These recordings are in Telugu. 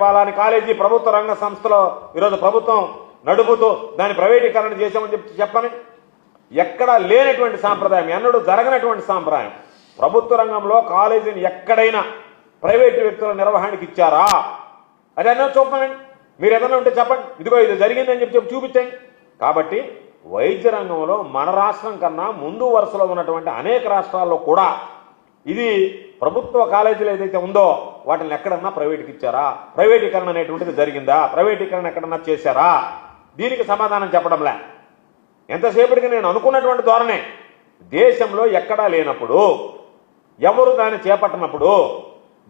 పాలాని కాలేజీ ప్రభుత్వ రంగ సంస్థలో ఈరోజు ప్రభుత్వం నడుపుతూ దాని ప్రైవేటీకరణ చేశామని చెప్పని ఎక్కడా లేనటువంటి సాంప్రదాయం, ఎన్నడూ జరగనటువంటి సాంప్రదాయం. ప్రభుత్వ రంగంలో కాలేజీని ఎక్కడైనా ప్రైవేటు వ్యక్తుల నిర్వహణకి ఇచ్చారా? అది అన్నో చూపండి. మీరు ఏదైనా ఉంటే చెప్పండి, ఇదిగో ఇది జరిగిందని చెప్పి చూపించండి. కాబట్టి వైద్య రంగంలో మన రాష్ట్రం కన్నా ముందు వరుసలో ఉన్నటువంటి అనేక రాష్ట్రాల్లో కూడా ఇది ప్రభుత్వ కాలేజీలు ఏదైతే ఉందో వాటిని ఎక్కడన్నా ప్రైవేట్కి ఇచ్చారా? ప్రైవేటీకరణ అనేటువంటిది జరిగిందా? ప్రైవేటీకరణ ఎక్కడన్నా చేశారా? దీనికి సమాధానం చెప్పడంలే. ఎంతసేపటికి నేను అనుకున్నటువంటి ధోరణే, దేశంలో ఎక్కడా లేనప్పుడు, ఎవరు దాన్ని చేపట్టినప్పుడు,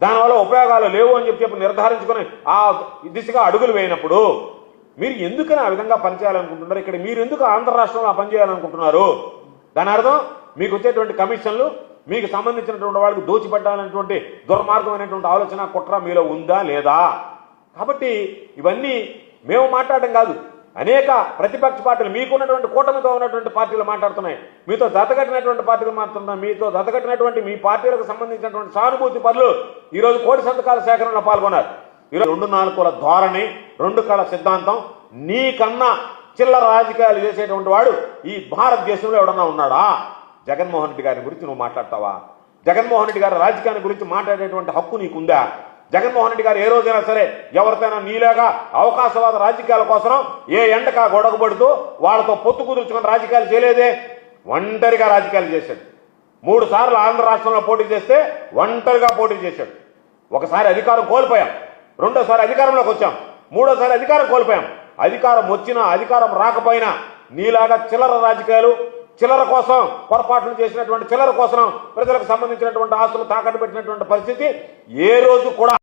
దానివల్ల ఉపయోగాలు లేవు అని చెప్పి నిర్ధారించుకొని ఆ దిశగా అడుగులు వేయినప్పుడు మీరు ఎందుకని ఆ విధంగా పనిచేయాలనుకుంటున్నారు? ఇక్కడ మీరు ఎందుకు ఆంధ్ర రాష్ట్రంలో ఆ పని చేయాలనుకుంటున్నారు? దాని అర్థం మీకు వచ్చేటువంటి కమిషన్లు మీకు సంబంధించినటువంటి వాళ్ళకి దోచిపెట్టాలనేటువంటి దుర్మార్గమైనటువంటి ఆలోచన కుట్ర మీలో ఉందా లేదా? కాబట్టి ఇవన్నీ మేము మాట్లాడడం కాదు, అనేక ప్రతిపక్ష పార్టీలు, మీకున్నటువంటి కూటమితో ఉన్నటువంటి పార్టీలు మాట్లాడుతున్నాయి, మీతో దత్తగట్టినటువంటి పార్టీలు మాట్లాడుతున్నాయి. మీతో దత్తగట్టినటువంటి మీ పార్టీలకు సంబంధించినటువంటి సానుభూతి పనులు ఈరోజు కోటి సంతకాల సేకరణలో పాల్గొన్నారు. ఈరోజు 2 నాలుగుల ధోరణి, 2 కళ సిద్ధాంతం, నీకన్నా చిల్లర రాజకీయాలు చేసేటువంటి వాడు ఈ భారతదేశంలో ఎవడన్నా ఉన్నాడా? జగన్మోహన్ రెడ్డి గారి గురించి నువ్వు మాట్లాడతావా? జగన్మోహన్ రెడ్డి గారి రాజకీయాన్ని గురించి మాట్లాడేటువంటి హక్కు నీకుందా? జగన్మోహన్ రెడ్డి గారు ఏ రోజైనా సరే ఎవరికైనా నీలాగా అవకాశవాద రాజకీయాల కోసం ఏ ఎండకా గొడవపడుతూ వాళ్ళతో పొత్తు కుదుర్చుకుని రాజకీయాలు చేయలేదే. ఒంటరిగా రాజకీయాలు చేశాడు. 3 సార్లు ఆంధ్ర రాష్ట్రంలో పోటీ చేస్తే ఒంటరిగా పోటీ చేశాడు. ఒకసారి అధికారం కోల్పోయాం, రెండోసారి అధికారంలోకి వచ్చాం, మూడోసారి అధికారం కోల్పోయాం. అధికారం వచ్చినా అధికారం రాకపోయినా నీలాగా చిల్లర రాజకీయాలు, చిల్లర కోసం పొరపాట్లు చేసినటువంటి చిల్లర కోసం ప్రజలకు సంబంధించినటువంటి ఆస్తులు తాకట్టు పెట్టినటువంటి పరిస్థితి ఏ రోజు కూడా